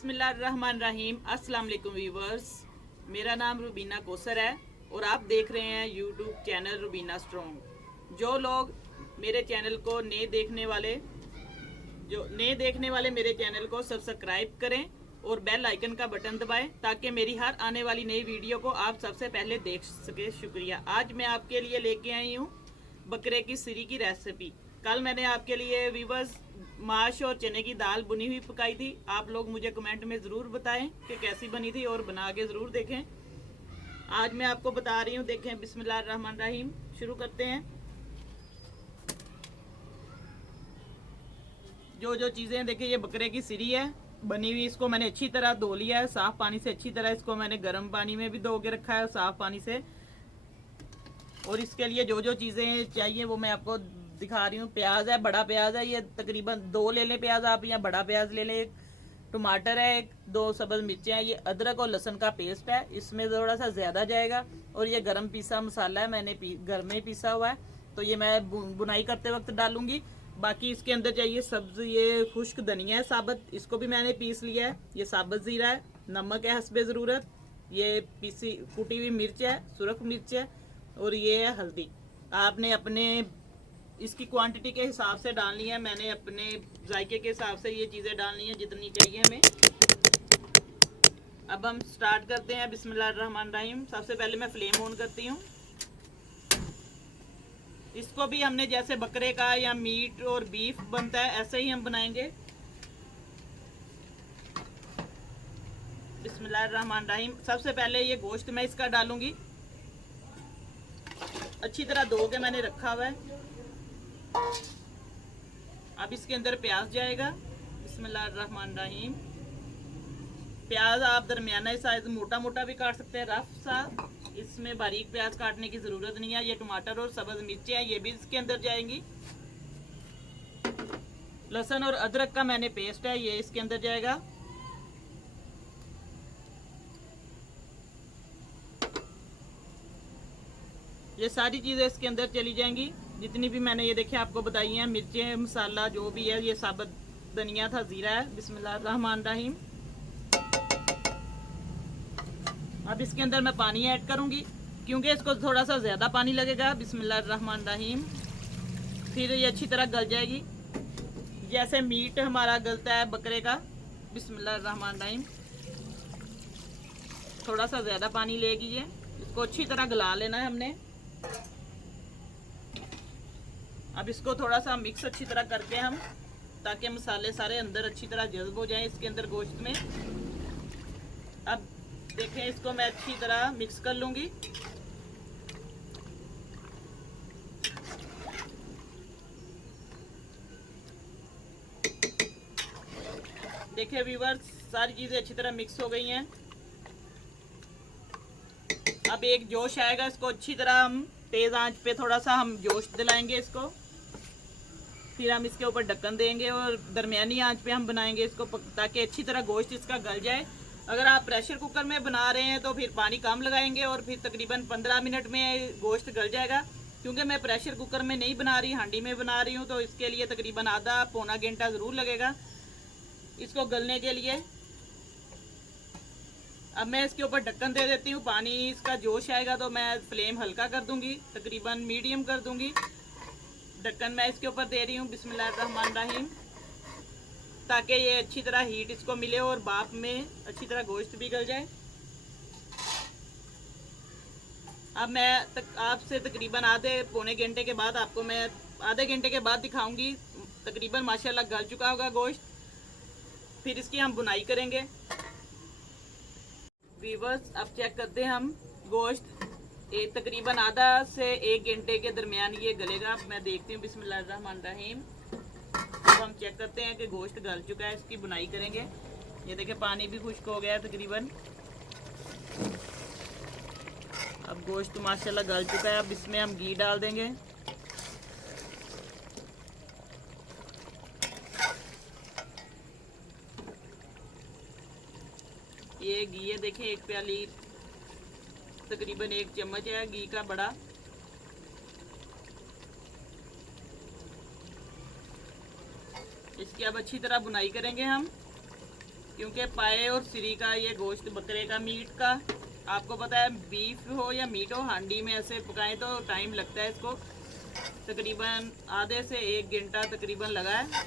बिस्मिल्लाहिर्रहमानिर्रहीम। अस्सलाम वालेकुम व्यूवर्स, मेरा नाम रुबीना कोसर है और आप देख रहे हैं यूट्यूब चैनल रुबीना स्ट्रॉन्ग। जो लोग मेरे चैनल को नए देखने वाले मेरे चैनल को सब्सक्राइब करें और बेल आइकन का बटन दबाएं ताकि मेरी हर आने वाली नई वीडियो को आप सबसे पहले देख सके। शुक्रिया। आज मैं आपके लिए लेके आई हूँ बकरे की सिरी की रेसिपी। कल मैंने आपके लिए व्यूवर्स माश और चने की दाल बुनी हुई पकाई थी। आप लोग मुझे कमेंट में ज़रूर बताएं कि कैसी बनी थी और बना के ज़रूर देखें। आज मैं आपको बता रही हूँ, देखें। बिस्मिल्लाहिर्रहमानिर्रहीम, शुरू करते हैं। जो चीज़ें देखें, ये बकरे की सिरी है बनी हुई। इसको मैंने अच्छी तरह धो लिया है साफ़ पानी से। अच्छी तरह इसको मैंने गर्म पानी में भी धो के रखा है साफ़ पानी से। और इसके लिए जो चीज़ें चाहिए वो मैं आपको दिखा रही हूँ। प्याज है, बड़ा प्याज है, ये तकरीबन 2 ले लें प्याज आप, या बड़ा प्याज ले लें। एक टमाटर है, एक 2 सब्ज़ मिर्चें हैं। ये अदरक और लहसुन का पेस्ट है, इसमें थोड़ा सा ज़्यादा जाएगा। और ये गरम पीसा मसाला है, मैंने घर में पीसा हुआ है, तो ये मैं बुनाई करते वक्त डालूंगी। बाकी इसके अंदर चाहिए सब्ज़, ये खुश्क धनिया है साबुत, इसको भी मैंने पीस लिया है। ये साबुत ज़ीरा है, नमक है हस्बे ज़रूरत, ये पीसी कुटी हुई मिर्च है, सुरख मिर्च है, और ये है हल्दी। आपने अपने इसकी क्वांटिटी के हिसाब से डालनी है। मैंने अपने जायके के हिसाब से ये चीज़ें डालनी है जितनी चाहिए हमें। अब हम स्टार्ट करते हैं। बिस्मिल्लाहिर्रहमानिर्रहीम। सबसे पहले मैं फ्लेम ऑन करती हूँ। इसको भी हमने जैसे बकरे का या मीट और बीफ बनता है ऐसे ही हम बनाएंगे। बिस्मिल्लाहिर्रहमानिर्रहीम। सबसे पहले ये गोश्त मैं इसका डालूंगी। अच्छी तरह धो के मैंने रखा हुआ है। अब इसके अंदर प्याज जाएगा। बिस्मिल्लाहिर्रहमानिर्रहीम। प्याज आप दरमियाना साइज मोटा मोटा भी काट सकते हैं, रफ सा। इसमें बारीक प्याज काटने की ज़रूरत नहीं है। ये टमाटर और सब्ज़ मिर्चें हैं, ये भी इसके अंदर जाएंगी। लहसुन और अदरक का मैंने पेस्ट है, ये इसके अंदर जाएगा। ये सारी चीज़ें इसके अंदर चली जाएंगी जितनी भी मैंने ये देखे आपको बताई हैं। मिर्चें, मसाला जो भी है, ये साबुत धनिया था, ज़ीरा है। बिस्मिल्लाहिर्रहमानिर्रहीम। अब इसके अंदर मैं पानी ऐड करूंगी क्योंकि इसको थोड़ा सा ज़्यादा पानी लगेगा। बिस्मिल्लाहिर्रहमानिर्रहीम। फिर ये अच्छी तरह गल जाएगी जैसे मीट हमारा गलता है बकरे का। बिस्मिल्लाहिर्रहमानिर्रहीम। थोड़ा सा ज़्यादा पानी लेगी ये, इसको अच्छी तरह गला लेना है हमने। अब इसको थोड़ा सा मिक्स अच्छी तरह करके हम, ताकि मसाले सारे अंदर अच्छी तरह जज़्ब हो जाएं इसके अंदर गोश्त में। अब देखें, इसको मैं अच्छी तरह मिक्स कर लूँगी। देखिए व्यूअर्स, सारी चीज़ें अच्छी तरह मिक्स हो गई हैं। अब एक जोश आएगा, इसको अच्छी तरह हम तेज़ आंच पे थोड़ा सा हम जोश दिलाएंगे इसको। फिर हम इसके ऊपर ढक्कन देंगे और दरमियानी आंच पे हम बनाएंगे इसको ताकि अच्छी तरह गोश्त इसका गल जाए। अगर आप प्रेशर कुकर में बना रहे हैं तो फिर पानी कम लगाएंगे और फिर तकरीबन 15 मिनट में गोश्त गल जाएगा। क्योंकि मैं प्रेशर कुकर में नहीं बना रही, हांडी में बना रही हूँ, तो इसके लिए तकरीबन आधा पौना घंटा ज़रूर लगेगा इसको गलने के लिए। अब मैं इसके ऊपर ढक्कन दे देती हूँ। पानी इसका जोश आएगा तो मैं फ्लेम हल्का कर दूंगी, तकरीबन मीडियम कर दूंगी। ढक्कन मैं इसके ऊपर दे रही हूँ। बिस्मिल्लाहिर्रहमानिर्रहीम। ताकि ये अच्छी तरह हीट इसको मिले और भाप में अच्छी तरह गोश्त भी गल जाए। अब मैं आपसे तकरीबन आधे पौने घंटे के बाद आपको मैं आधे घंटे के बाद दिखाऊंगी। तकरीबन माशाल्लाह गल चुका होगा गोश्त। फिर इसकी हम बुनाई करेंगे। व्यूअर्स, अब चेक करते हैं हम गोश्त। तकरीबन आधा से 1 घंटे के दरमियान ये गलेगा। मैं देखती हूँ। बिस्मिल्लाहिर्रहमानिर्रहीम। अब हम चेक करते हैं कि गोश्त गल चुका है, इसकी बुनाई करेंगे। ये देखिए पानी भी खुश्क हो गया है तकरीबन। अब गोश्त माशाल्लाह गल चुका है। अब इसमें हम घी डाल देंगे। ये घी है, देखिए 1 प्याली, तकरीबन 1 चम्मच है घी का बड़ा। इसकी अब अच्छी तरह बुनाई करेंगे हम। क्योंकि पाए और सिरी का ये गोश्त बकरे का मीट का आपको पता है, बीफ हो या मीट हो, हांडी में ऐसे पकाएं तो टाइम लगता है। इसको तकरीबन आधे से 1 घंटा तकरीबन लगा है,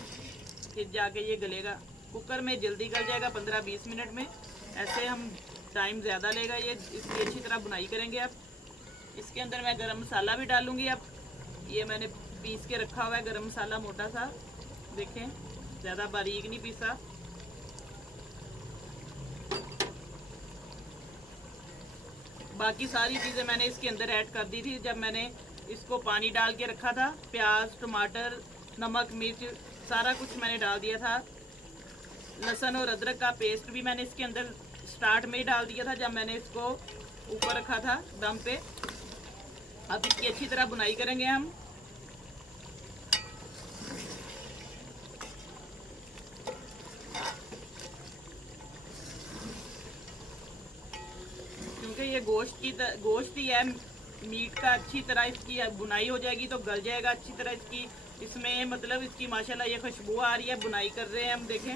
फिर जाके ये गलेगा। कुकर में जल्दी गल जाएगा 15-20 मिनट में। ऐसे हम टाइम ज़्यादा लेगा ये, इसकी अच्छी तरह बुनाई करेंगे। अब इसके अंदर मैं गरम मसाला भी डालूंगी। अब ये मैंने पीस के रखा हुआ है गरम मसाला, मोटा सा, देखें ज़्यादा बारीक नहीं पीसा। बाकी सारी चीज़ें मैंने इसके अंदर ऐड कर दी थी जब मैंने इसको पानी डाल के रखा था। प्याज, टमाटर, नमक, मिर्च सारा कुछ मैंने डाल दिया था। लहसुन और अदरक का पेस्ट भी मैंने इसके अंदर स्टार्ट में ही डाल दिया था जब मैंने इसको ऊपर रखा था दम पे। अब इसकी अच्छी तरह बुनाई करेंगे हम। क्योंकि ये गोश्त ही है मीट का, अच्छी तरह इसकी बुनाई हो जाएगी तो गल जाएगा अच्छी तरह। इसकी इसमें मतलब इसकी माशाल्लाह ये खुशबू आ रही है। बुनाई कर रहे हैं हम, देखें।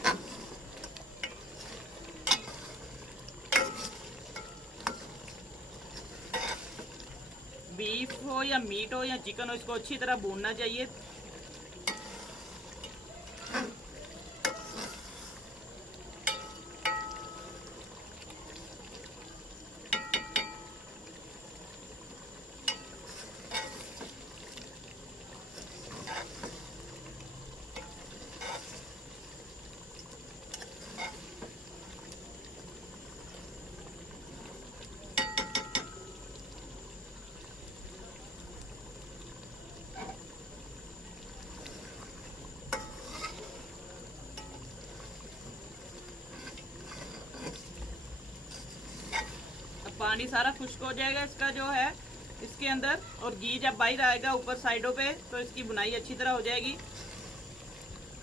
बीफ हो या मीट हो या चिकन हो, इसको अच्छी तरह भूनना चाहिए। पानी सारा खुश्क हो जाएगा इसका जो है इसके अंदर, और घी जब बाहर आएगा ऊपर साइडों पे तो इसकी बुनाई अच्छी तरह हो जाएगी।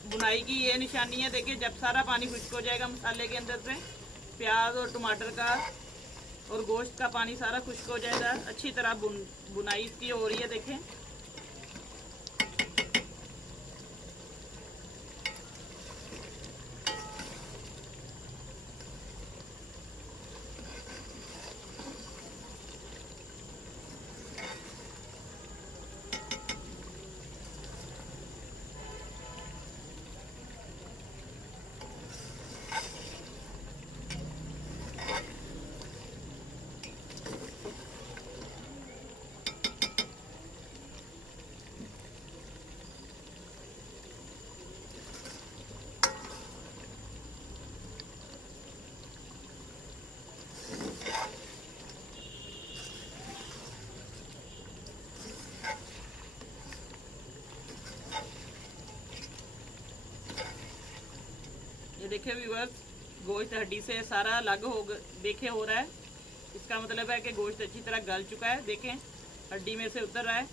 बुनाई की ये निशानी है, देखिए जब सारा पानी खुश्क हो जाएगा मसाले के अंदर से, प्याज और टमाटर का और गोश्त का पानी सारा खुश्क हो जाएगा। अच्छी तरह बुनाई इसकी हो रही है, देखें। ये देखिए व्यूअर्स, गोश्त हड्डी से सारा अलग देखे हो रहा है। इसका मतलब है कि गोश्त अच्छी तरह गल चुका है, देखें हड्डी में से उतर रहा है।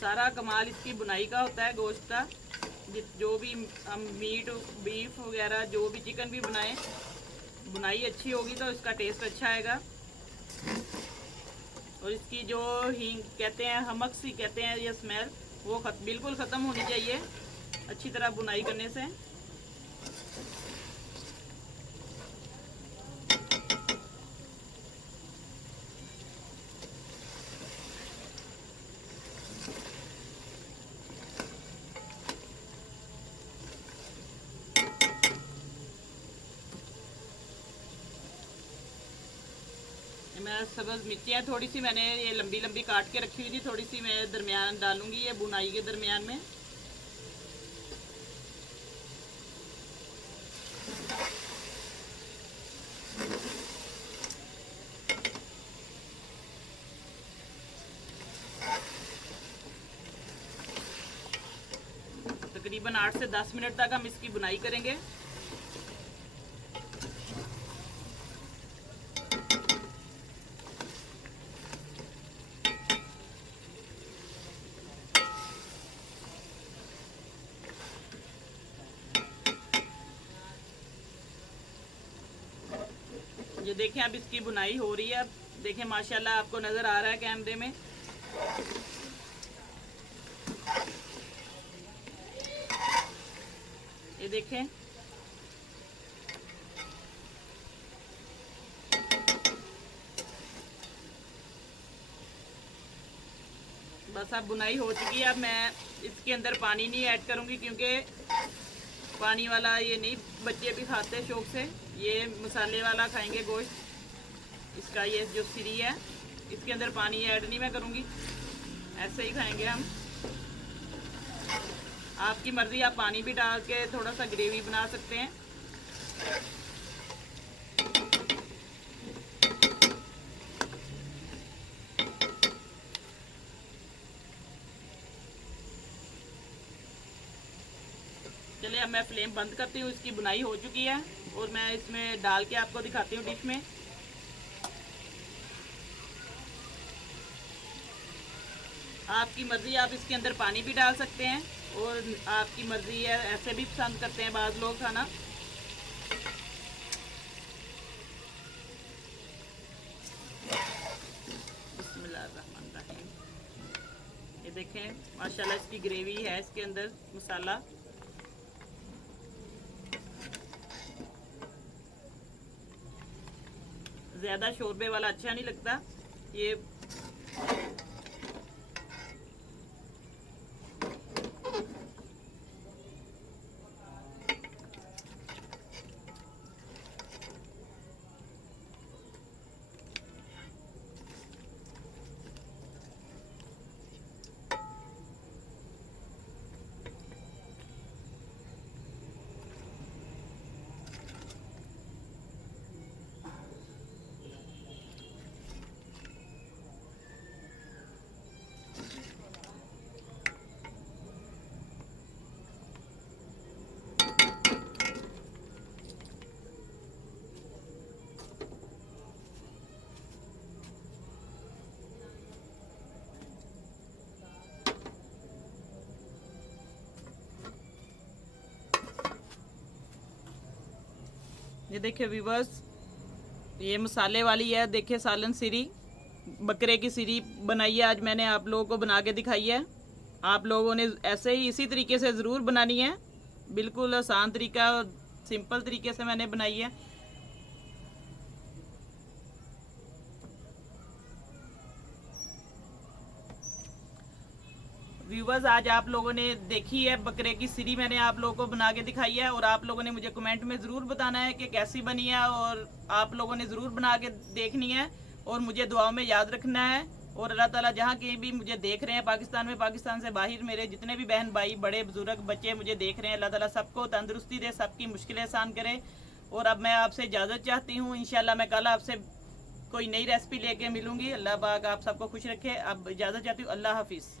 सारा कमाल इसकी बुनाई का होता है गोश्त का। जो भी हम मीट, बीफ वगैरह जो भी चिकन भी बनाएं, बुनाई अच्छी होगी तो इसका टेस्ट अच्छा आएगा। और इसकी जो हींग कहते हैं, हमक सी कहते हैं, ये स्मेल वो बिल्कुल ख़त्म होनी चाहिए अच्छी तरह बुनाई करने से। मैं सब्ज़ मिर्चियाँ थोड़ी सी मैंने ये लंबी लंबी काट के रखी हुई थी, थोड़ी सी मैं दरमियान डालूंगी ये बुनाई के दरमियान में। तकरीबन 8 से 10 मिनट तक हम इसकी बुनाई करेंगे। ये देखें अब इसकी बुनाई हो रही है। अब देखें माशाल्लाह आपको नज़र आ रहा है कैमरे में। ये देखें, बस अब बुनाई हो चुकी है। अब मैं इसके अंदर पानी नहीं ऐड करूँगी क्योंकि पानी वाला ये नहीं बच्चे भी खाते शौक से, ये मसाले वाला खाएंगे गोश्त। इसका ये जो सिरी है इसके अंदर पानी ऐड नहीं मैं करूँगी, ऐसे ही खाएंगे हम। आपकी मर्ज़ी, आप पानी भी डाल के थोड़ा सा ग्रेवी बना सकते हैं। चलिए अब मैं फ्लेम बंद करती हूँ। इसकी बुनाई हो चुकी है और मैं इसमें डाल के आपको दिखाती हूँ डिश में। आपकी मर्ज़ी, आप इसके अंदर पानी भी डाल सकते हैं और आपकी मर्ज़ी है, ऐसे भी पसंद करते हैं बाज़ लोग खाना। बिस्मिल्लाहिर्रहमानिर्रहीम। ये देखें माशाल्लाह इसकी ग्रेवी है, इसके अंदर मसाला। ज़्यादा शोरबे वाला अच्छा नहीं लगता ये। ये देखिए व्यूवर्स, ये मसाले वाली है। देखिए सालन सिरी, बकरे की सिरी बनाई है आज मैंने, आप लोगों को बना के दिखाई है। आप लोगों ने ऐसे ही इसी तरीके से ज़रूर बनानी है, बिल्कुल आसान तरीका और सिंपल तरीके से मैंने बनाई है। व्यूवर्स, आज आप लोगों ने देखी है बकरे की सिरी, मैंने आप लोगों को बना के दिखाई है और आप लोगों ने मुझे कमेंट में ज़रूर बताना है कि कैसी बनी है और आप लोगों ने ज़रूर बना के देखनी है और मुझे दुआओं में याद रखना है। और अल्लाह ताला जहाँ कहीं भी मुझे देख रहे हैं, पाकिस्तान में, पाकिस्तान से बाहर मेरे जितने भी बहन भाई, बड़े बुजुर्ग, बच्चे मुझे देख रहे हैं, अल्लाह ताला सबको तंदुरुस्ती दे, सबकी मुश्किलें आसान करे। और अब मैं आपसे इजाज़त चाहती हूँ। इंशाल्लाह मैं कल आपसे कोई नई रेसिपी लेके मिलूँगी। अल्लाह पाक आप सबको खुश रखे। अब इजाज़त चाहती हूँ। अल्लाह हाफिज़।